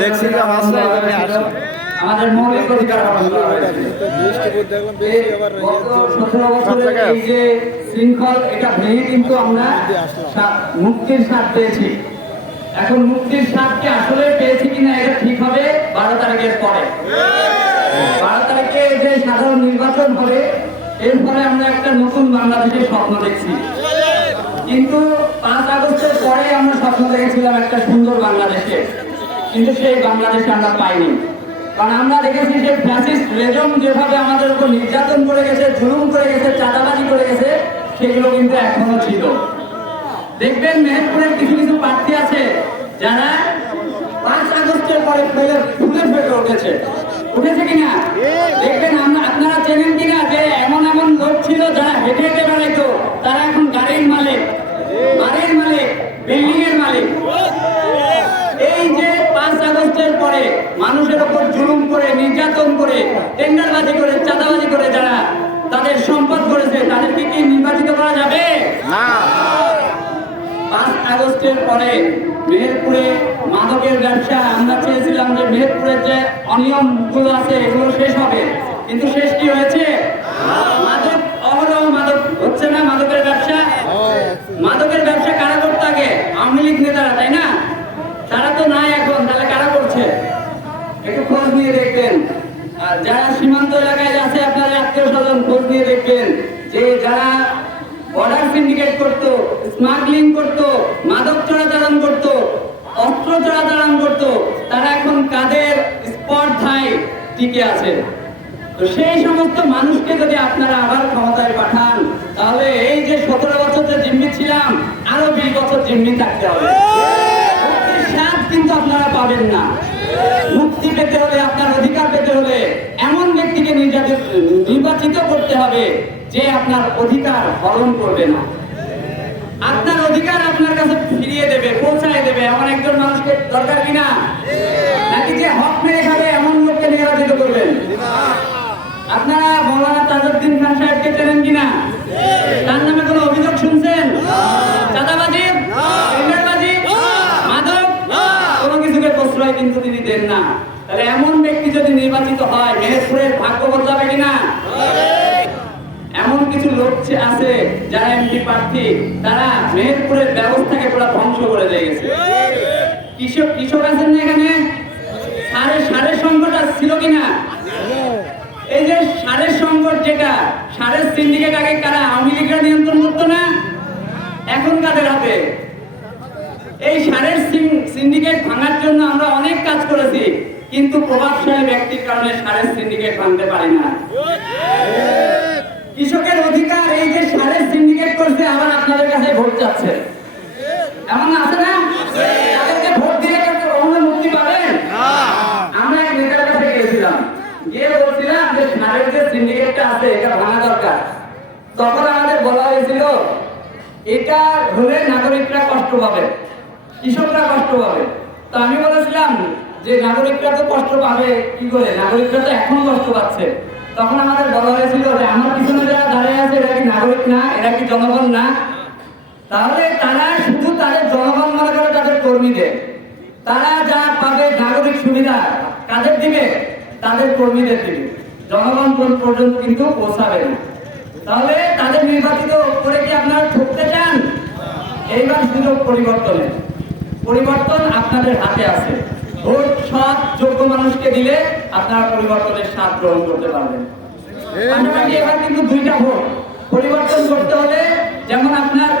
দেখছি আমাদের মৌলিক অধিকার হরণ করা হয়েছে। 17 বছরের এই যে শৃঙ্খল, এটা ভেঙে কিন্তু আমরা মুক্তির স্বাদ পেয়েছি। এখন মুক্তির স্বাদকে আসলে পেয়েছি কিনা এটা ঠিক হবে 12 তারিখের পরে। 12 তারিখে যে সাধারণ নির্বাচন হবে, এর ফলে আমরা একটা নতুন বাংলাদেশের স্বপ্ন দেখছি। কিন্তু 5 আগস্টের পরে আমরা স্বপ্ন দেখেছিলাম একটা সুন্দর বাংলাদেশে, কিন্তু সেই বাংলাদেশে আমরা পাইনি। কারণ আমরা দেখেছি যে ফ্যাসিস্ট রেজম যেভাবে আমাদের উপর নির্যাতন করে গেছে, জুলুম করে গেছে, চাঁদাবাজি করে গেছে, সেগুলো কিন্তু এখনো ছিল। দেখবেন মেহেরপুরের কিছু কিছু প্রার্থী আছে যারা 5 আগস্টের পরে ফুলে ফেটে উঠেছে কিনা দেখবেন। আপনারা চেনেন কিনা যে এমন এমন লোক ছিল যারা হেঁটে হেঁটে বেড়াইতো, তারা এখন গাড়ির মালিক, বাড়ির মালিক, বিল্ডিং এর মালিক। এই যে 5 আগস্টের পরে মানুষের উপর জুলুম করে, নির্যাতন করে, টেন্ডারবাজি করে, চাঁদাবাজি করে যারা তাদের সম্পদ করেছে, তাদেরকে কি নির্বাচিত করা যাবে না? 5 আগস্টের পরে মেহেরপুরে মাদকের ব্যবসা, আমরা চেয়েছিলাম যে মেহেরপুরের যে অনিয়মগুলো আছে এগুলো শেষ হবে, কিন্তু শেষ কি হয়েছে? মাদক, অহরহ মাদক হচ্ছে না। মাদকের ব্যবসা, মাদকের ব্যবসা কারা করতে আগে? আওয়ামী লীগ নেতারা, তাই না? তারা তো নাই এখন, তাহলে কারা করছে? একটু খোঁজ নিয়ে দেখবেন। আর যারা সীমান্ত এলাকায় আছে, আপনাদের আত্মীয় স্বজন, খোঁজ নিয়ে দেখবেন যে যারা বর্ডার সিন্ডিকেট করতো, স্মাগলিং করতো, মাদক চোরাচালান করতো, অস্ত্র চোরাচালান করতো, তারা এখন কাদের স্পর্ধায় টিকে আছে। তো সেই সমস্ত মানুষকে যদি আপনারা আবার ক্ষমতায় পাঠান, তাহলে এই যে 17 বছর যে জিম্মি ছিলাম, আরো 20 বছর জিম্মি থাকতে হবে। মুক্তির স্বাদ কিন্তু আপনারা পাবেন না। মুক্তি পেতে হলে, আপনার অধিকার পেতে হলে এমন ব্যক্তিকে নির্বাচিত করতে হবে যে আপনার অধিকার হরণ করবে না, আপনার অধিকার আপনার কাছে ফিরিয়ে দেবে, পৌঁছায় দেবে। এমন একজন মানুষকে দরকার কিনা? নাকি যে হক মেরে খাবে এমন লোককে নির্বাচিত করবেন? আপনারা মৌলানা তাজউদ্দিন খান সাহেবকে চেনেন কিনা? তার নামে কোনো অভিযোগ শুনছেন? চাঁদাবাজি, টেন্ডারবাজি, মাদক, কোনো কিছুকে প্রশ্রয় কিন্তু তিনি দেন না। তাহলে এমন ব্যক্তি যদি নির্বাচিত হয়, মেহেরপুরের ভাগ্য বদলাবে কিনা? এমন কিছু লোক আছে যারা এমপি প্রার্থী, তারা মেহেরপুরের ব্যবস্থাকে পুরো ধ্বংস করে দিয়ে গেছে। কৃষক আছেন না এখানে? সারের সংকট ছিল কিনা? এই যে সারের সংকট, যেটা সারের সিন্ডিকেট আগে কারা? আওয়ামী লীগরা নিয়ন্ত্রণ করতো না, এখন কাদের হাতে? এই সারের সিন্ডিকেট ভাঙার জন্য আমরা অনেক কাজ করেছি, কিন্তু প্রভাবশালী ব্যক্তির কারণে সারের সিন্ডিকেট ভাঙতে পারি না। কৃষকের অধিকার এই যে সারের সিন্ডিকেট করছে, আবার আপনাদের কাছে ভোট চাচ্ছে, এমন আছে না? তাদেরকে ভোট দিয়ে কখনো মুক্তি পাবেন? আমরা এক নেতার কাছে গিয়েছিলাম, গিয়ে বলছিলাম যে সারের যে সিন্ডিকেটটা আছে এটা ভাঙা দরকার। তখন আমাদের বলা হয়েছিল এটা হলে নাগরিকরা কষ্ট পাবে, কৃষকরা কষ্ট পাবে। তো আমি বলেছিলাম যে নাগরিকরা তো কষ্ট পাবে কি করে, নাগরিকরা তো এখনো কষ্ট পাচ্ছে। তখন আমাদের বলা হয়েছিল যে আমার পিছনে যারা দাঁড়িয়ে আছে এরা কি নাগরিক না, এরা কি জনগণ না? তাহলে তারা শুধু তাদের জনগণ মনে করে তাদের কর্মীদের, তারা যা পাবে নাগরিক সুবিধা কাদের দিবে? তাদের কর্মীদের দিবে, জনগণ পর্যন্ত কিন্তু পৌঁছাবে না। তাহলে তাদের নির্বাচিত করে কি আপনারা ঠকতে চান? এইবার সুযোগ পরিবর্তনের, পরিবর্তন আপনাদের হাতে আছে। ভোট সৎ যোগ্য মানুষকে দিলে আপনারা পরিবর্তনের স্বাদ গ্রহণ করতে পারবেন। এবার কিন্তু 2টা ভোট পরিবর্তন করতে হলে, যেমন আপনার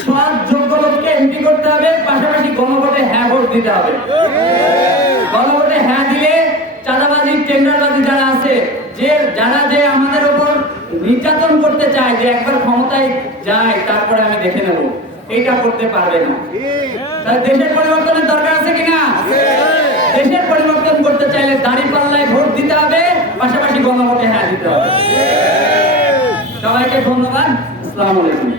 সৎ যোগ্য লোককে এমপি করতে হবে, পাশাপাশি গণভোটে হ্যাঁ ভোট দিতে হবে। গণভোটে হ্যাঁ দিলে চাঁদাবাজি, টেন্ডারবাজি যারা আছে, যারা আমাদের উপর নির্যাতন করতে চায় যে একবার ক্ষমতায় যায় তারপরে আমি দেখে নেব, এইটা করতে পারবে না। তাহলে দেশের পরিবর্তনের দরকার আছে কিনা? দেশের পরিবর্তন করতে চাইলে দাঁড়িপাল্লায় ভোট দিতে হবে, পাশাপাশি গণভোটে হ্যাঁ দিতে হবে। সবাইকে ধন্যবাদ। আসসালামু আলাইকুম।